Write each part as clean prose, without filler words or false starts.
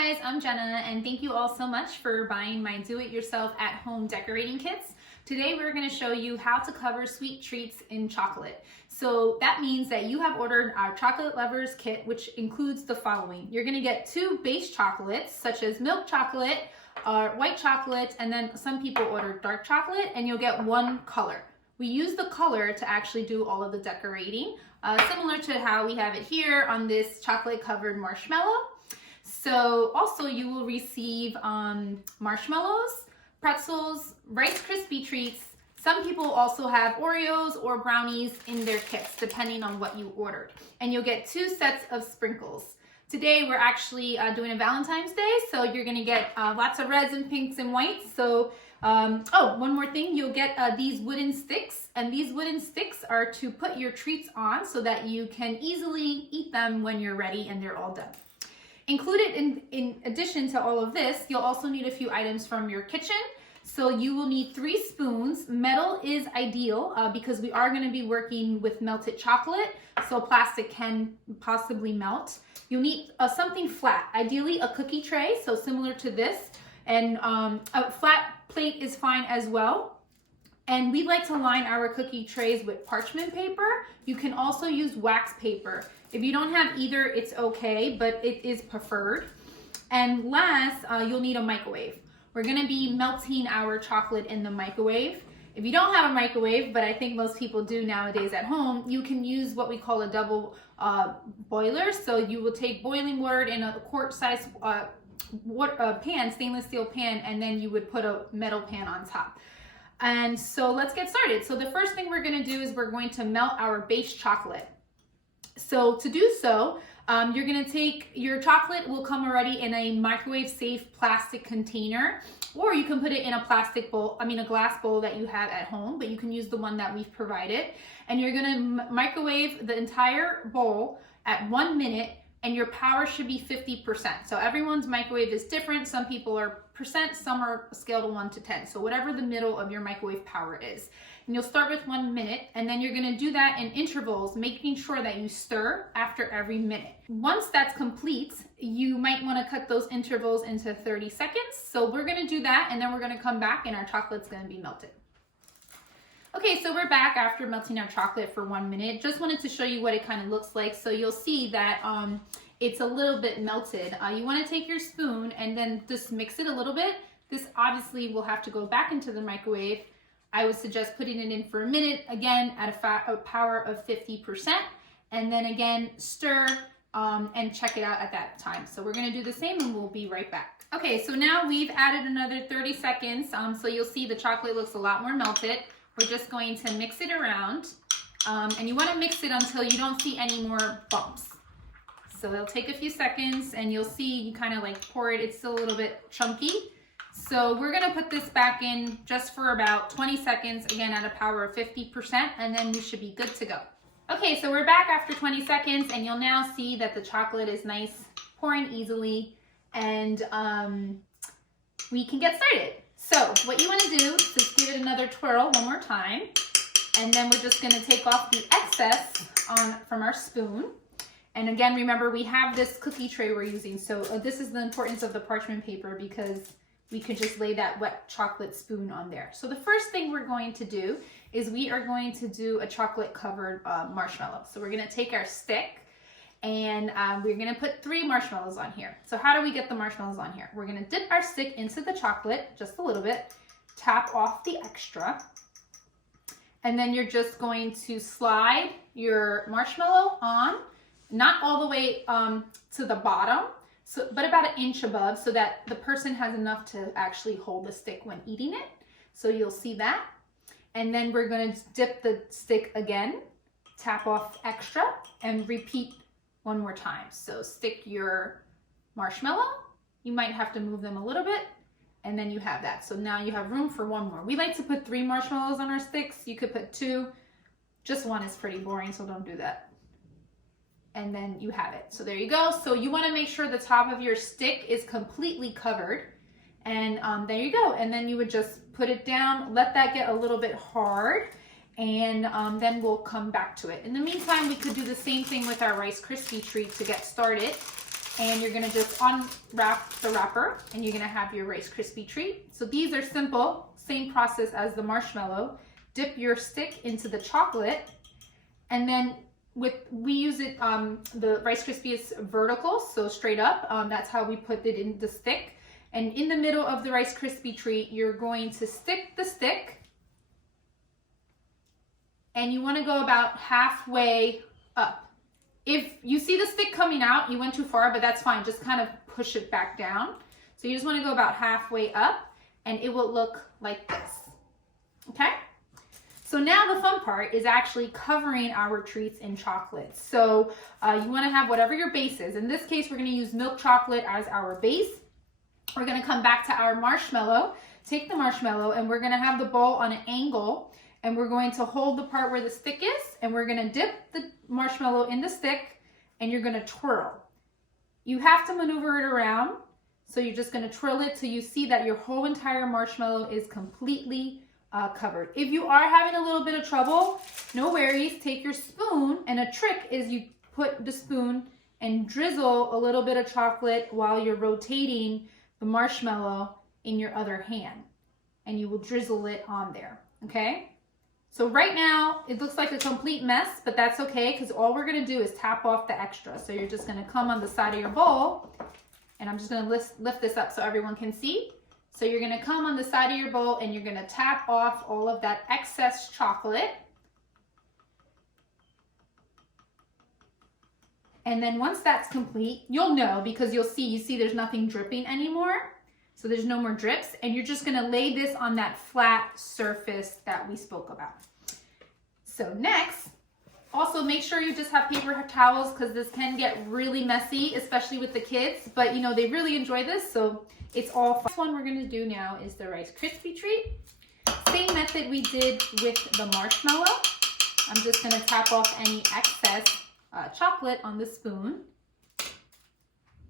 Hi guys, I'm Jenna and thank you all so much for buying my do-it-yourself at-home decorating kits. Today we're going to show you how to cover sweet treats in chocolate. So that means that you have ordered our chocolate lovers kit, which includes the following. You're going to get 2 base chocolates such as milk chocolate, white chocolate, and then some people order dark chocolate, and you'll get 1 color. We use the color to actually do all of the decorating, similar to how we have it here on this chocolate covered marshmallow. So also you will receive marshmallows, pretzels, Rice Krispie treats. Some people also have Oreos or brownies in their kits, depending on what you ordered. And you'll get 2 sets of sprinkles. Today we're actually doing a Valentine's Day, so you're gonna get lots of reds and pinks and whites. So, one more thing, you'll get these wooden sticks, and these wooden sticks are to put your treats on so that you can easily eat them when you're ready and they're all done. Included in addition to all of this, you'll also need a few items from your kitchen. So you will need 3 spoons. Metal is ideal because we are going to be working with melted chocolate, so plastic can possibly melt. You'll need something flat, ideally a cookie tray, so similar to this, and a flat plate is fine as well. And we like to line our cookie trays with parchment paper. You can also use wax paper. If you don't have either, it's okay, but it is preferred. And last, you'll need a microwave. We're gonna be melting our chocolate in the microwave. If you don't have a microwave, but I think most people do nowadays at home, you can use what we call a double boiler. So you will take boiling water in a quart-sized pan, stainless steel pan, and then you would put a metal pan on top. And so let's get started. So the first thing we're gonna do is we're going to melt our base chocolate. So to do so, you're gonna take your chocolate will come already in a microwave safe plastic container, or you can put it in a plastic bowl, a glass bowl that you have at home, but you can use the one that we've provided. And you're gonna microwave the entire bowl at 1 minute, and your power should be 50%. So everyone's microwave is different. Some people are percent, some are scaled to 1 to 10. So whatever the middle of your microwave power is. And you'll start with 1 minute, and then you're gonna do that in intervals, making sure that you stir after every minute. Once that's complete, you might wanna cut those intervals into 30 seconds. So we're gonna do that, and then we're gonna come back and our chocolate's gonna be melted. Okay, so we're back after melting our chocolate for 1 minute. Just wanted to show you what it kind of looks like. So you'll see that it's a little bit melted. You want to take your spoon and then just mix it a little bit. This obviously will have to go back into the microwave. I would suggest putting it in for 1 minute, again, at a power of 50%. And then again, stir and check it out at that time. So we're going to do the same and we'll be right back. Okay, so now we've added another 30 seconds. So you'll see the chocolate looks a lot more melted. We're just going to mix it around, and you want to mix it until you don't see any more bumps. So it'll take a few seconds, and you'll see you kind of like pour it. It's still a little bit chunky. So we're going to put this back in just for about 20 seconds, again at a power of 50%, and then we should be good to go. Okay, so we're back after 20 seconds, and you'll now see that the chocolate is nice, pouring easily, and we can get started. So what you want to do is just give it another twirl 1 more time, and then we're just going to take off the excess from our spoon. And again, remember we have this cookie tray we're using, so this is the importance of the parchment paper because we could just lay that wet chocolate spoon on there. So the first thing we're going to do is we are going to do a chocolate covered marshmallow. So we're going to take our stick, and we're gonna put 3 marshmallows on here. So how do we get the marshmallows on here? We're gonna dip our stick into the chocolate, just a little bit, tap off the extra, and then you're just going to slide your marshmallow on, not all the way to the bottom, but about 1 inch above so that the person has enough to actually hold the stick when eating it. So you'll see that. And then we're gonna dip the stick again, tap off extra, and repeat 1 more time. So stick your marshmallow, you might have to move them a little bit, and then you have that. So now you have room for 1 more. We like to put 3 marshmallows on our sticks. You could put 2, just 1 is pretty boring, so don't do that. And then you have it. So there you go. So you want to make sure the top of your stick is completely covered, and there you go. And then you would just put it down, let that get a little bit hard, and then we'll come back to it. In the meantime, we could do the same thing with our Rice Krispie treat to get started. And you're gonna just unwrap the wrapper and you're gonna have your Rice Krispie treat. So these are simple, same process as the marshmallow. Dip your stick into the chocolate, and then we use it, the Rice Krispie is vertical, so straight up. That's how we put it in the stick. And in the middle of the Rice Krispie treat, you're going to stick the stick, and you wanna go about halfway up. If you see the stick coming out, you went too far, but that's fine. Just kind of push it back down. So you just want to go about halfway up, and it will look like this. Okay? So now the fun part is actually covering our treats in chocolate. So you want to have whatever your base is. In this case, we're going to use milk chocolate as our base. We're going to come back to our marshmallow, take the marshmallow, and we're going to have the bowl on an angle. And we're going to hold the part where the stick is, and we're gonna dip the marshmallow in the stick, and you're gonna twirl. You have to maneuver it around, so you're just gonna twirl it till you see that your whole entire marshmallow is completely covered. If you are having a little bit of trouble, no worries, take your spoon, and a trick is you put the spoon and drizzle a little bit of chocolate while you're rotating the marshmallow in your other hand, and you will drizzle it on there, okay? So right now, it looks like a complete mess, but that's okay, because all we're gonna do is tap off the extra. So you're just gonna come on the side of your bowl, and I'm just gonna lift this up so everyone can see. So you're gonna come on the side of your bowl, and you're gonna tap off all of that excess chocolate. And then once that's complete, you'll know, because you see there's nothing dripping anymore. So there's no more drips, and you're just gonna lay this on that flat surface that we spoke about. So next, also make sure you just have paper towels, because this can get really messy, especially with the kids, but you know, they really enjoy this, so it's all fun. The first one we're gonna do now is the Rice Krispie treat. Same method we did with the marshmallow. I'm just gonna tap off any excess chocolate on the spoon.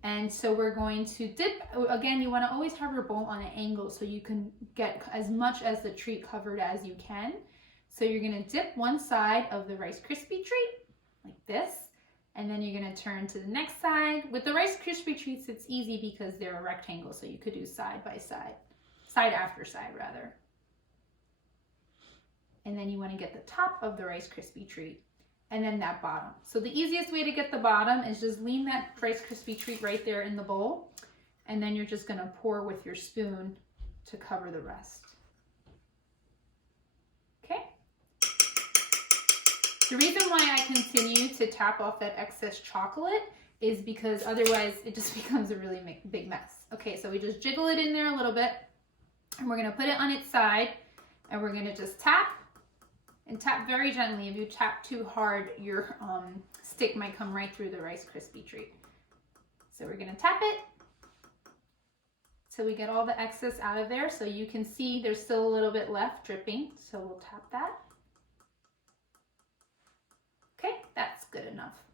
And so we're going to dip, again, you want to always have your bowl on an angle so you can get as much as the treat covered as you can. So you're going to dip one side of the Rice Krispie treat like this, and then you're going to turn to the next side. With the Rice Krispie treats, it's easy because they're a rectangle, so you could do side by side, side after side rather. And then you want to get the top of the Rice Krispie treat, and then that bottom. So the easiest way to get the bottom is just lean that Rice Krispie treat right there in the bowl, and then you're just gonna pour with your spoon to cover the rest. Okay? The reason why I continue to tap off that excess chocolate is because otherwise it just becomes a really big mess. Okay, so we just jiggle it in there a little bit, and we're gonna put it on its side, and we're gonna just tap, and tap very gently. If you tap too hard, your stick might come right through the Rice Krispie treat. So we're gonna tap it so we get all the excess out of there. So you can see there's still a little bit left dripping. So we'll tap that. Okay, that's good enough.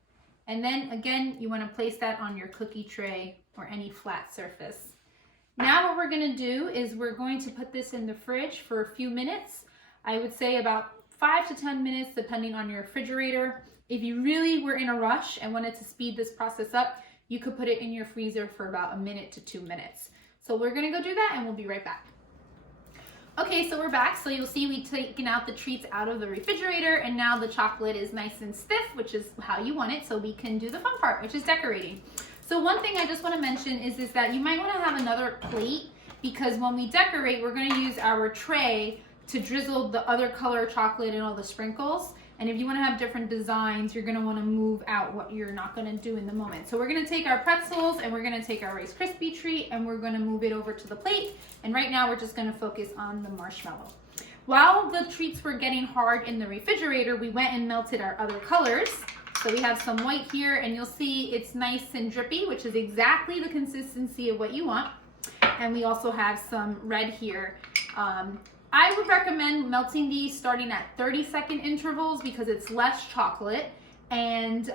And then again, you wanna place that on your cookie tray or any flat surface. Now what we're gonna do is we're going to put this in the fridge for a few minutes. I would say about 5 to 10 minutes, depending on your refrigerator. If you really were in a rush and wanted to speed this process up, you could put it in your freezer for about 1 minute to 2 minutes. So we're gonna go do that, and we'll be right back. Okay, so we're back. So you'll see we've taken out the treats out of the refrigerator, and now the chocolate is nice and stiff, which is how you want it, so we can do the fun part, which is decorating. So one thing I just wanna mention is that you might wanna have another plate, because when we decorate, we're gonna use our tray to drizzle the other color chocolate and all the sprinkles. And if you want to have different designs, you're going to want to move out what you're not going to do in the moment. So we're going to take our pretzels, and we're going to take our Rice Krispie treat, and we're going to move it over to the plate. And right now we're just going to focus on the marshmallow. While the treats were getting hard in the refrigerator, we went and melted our other colors. So we have some white here, and you'll see it's nice and drippy, which is exactly the consistency of what you want. And we also have some red here. I would recommend melting these starting at 30-second intervals because it's less chocolate, and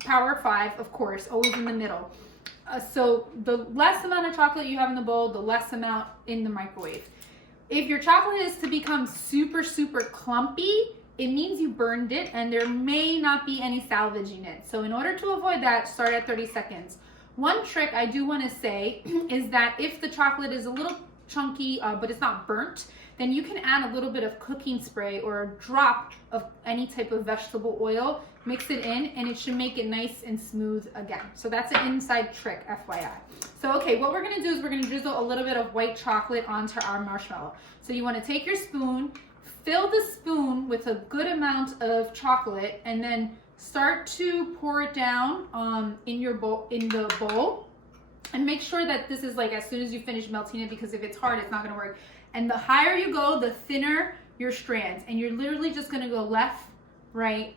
power 5, of course, always in the middle. So the less amount of chocolate you have in the bowl, the less amount in the microwave. If your chocolate is to become super, super clumpy, it means you burned it and there may not be any salvaging it. So in order to avoid that, start at 30 seconds. One trick I do want to say is that if the chocolate is a little chunky, but it's not burnt, then you can add a little bit of cooking spray or a drop of any type of vegetable oil, mix it in, and it should make it nice and smooth again. So that's an inside trick, FYI. So okay, what we're gonna do is we're gonna drizzle a little bit of white chocolate onto our marshmallow. So you wanna take your spoon, fill the spoon with a good amount of chocolate, and then start to pour it down in the bowl. And make sure that this is like as soon as you finish melting it, because if it's hard, it's not gonna work. And the higher you go, the thinner your strands. And you're literally just gonna go left, right,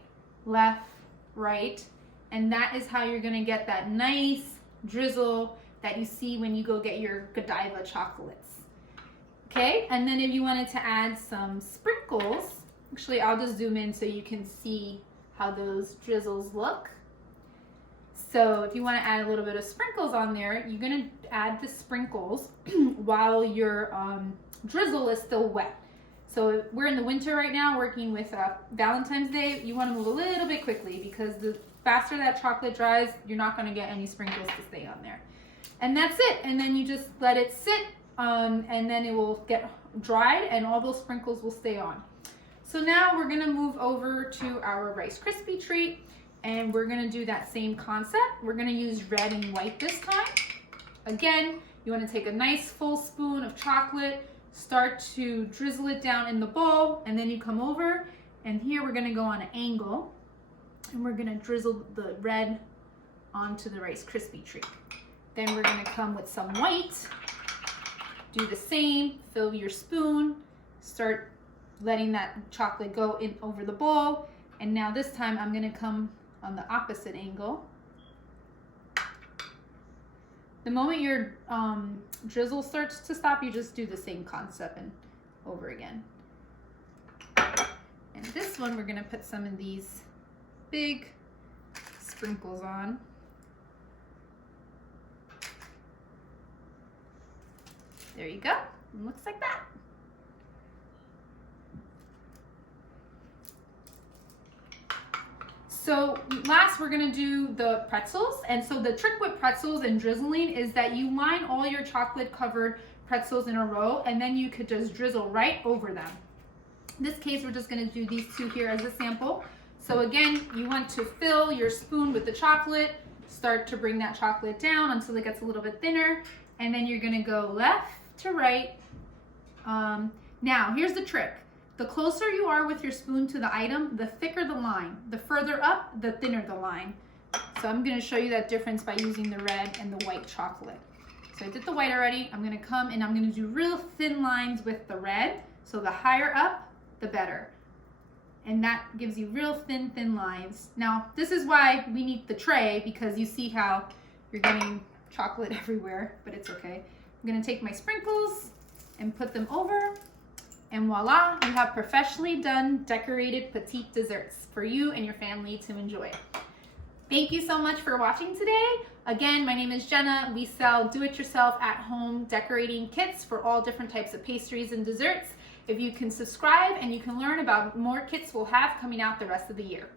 and that is how you're gonna get that nice drizzle that you see when you go get your Godiva chocolates. Okay, and then if you wanted to add some sprinkles, actually I'll just zoom in so you can see how those drizzles look. So if you want to add a little bit of sprinkles on there, you're going to add the sprinkles while your drizzle is still wet. So we're in the winter right now working with Valentine's Day. You want to move a little bit quickly because the faster that chocolate dries, you're not going to get any sprinkles to stay on there. And that's it. And then you just let it sit and then it will get dried and all those sprinkles will stay on. So now we're going to move over to our Rice Krispie treat. And we're gonna do that same concept. We're gonna use red and white this time. Again, you wanna take a nice full spoon of chocolate, start to drizzle it down in the bowl, and then you come over, and here we're gonna go on an angle, and we're gonna drizzle the red onto the Rice Krispie treat. Then we're gonna come with some white, do the same, fill your spoon, start letting that chocolate go in over the bowl, and now this time I'm gonna come on the opposite angle. The moment your drizzle starts to stop, you just do the same concept and over again. And this one, we're gonna put some of these big sprinkles on. There you go, it looks like that. So last we're gonna do the pretzels. And so the trick with pretzels and drizzling is that you line all your chocolate covered pretzels in a row and then you could just drizzle right over them. In this case, we're just gonna do these two here as a sample. So again, you want to fill your spoon with the chocolate, start to bring that chocolate down until it gets a little bit thinner, and then you're gonna go left to right. Now, here's the trick. The closer you are with your spoon to the item, the thicker the line. The further up, the thinner the line. So I'm gonna show you that difference by using the red and the white chocolate. So I did the white already. I'm gonna come and I'm gonna do real thin lines with the red. So the higher up, the better. And that gives you real thin lines. Now, this is why we need the tray, because you see how you're getting chocolate everywhere, but it's okay. I'm gonna take my sprinkles and put them over. And voila, you have professionally done decorated petite desserts for you and your family to enjoy. Thank you so much for watching today. Again, my name is Jenna. We sell do-it-yourself at-home decorating kits for all different types of pastries and desserts. If you can subscribe and you can learn about more kits we'll have coming out the rest of the year.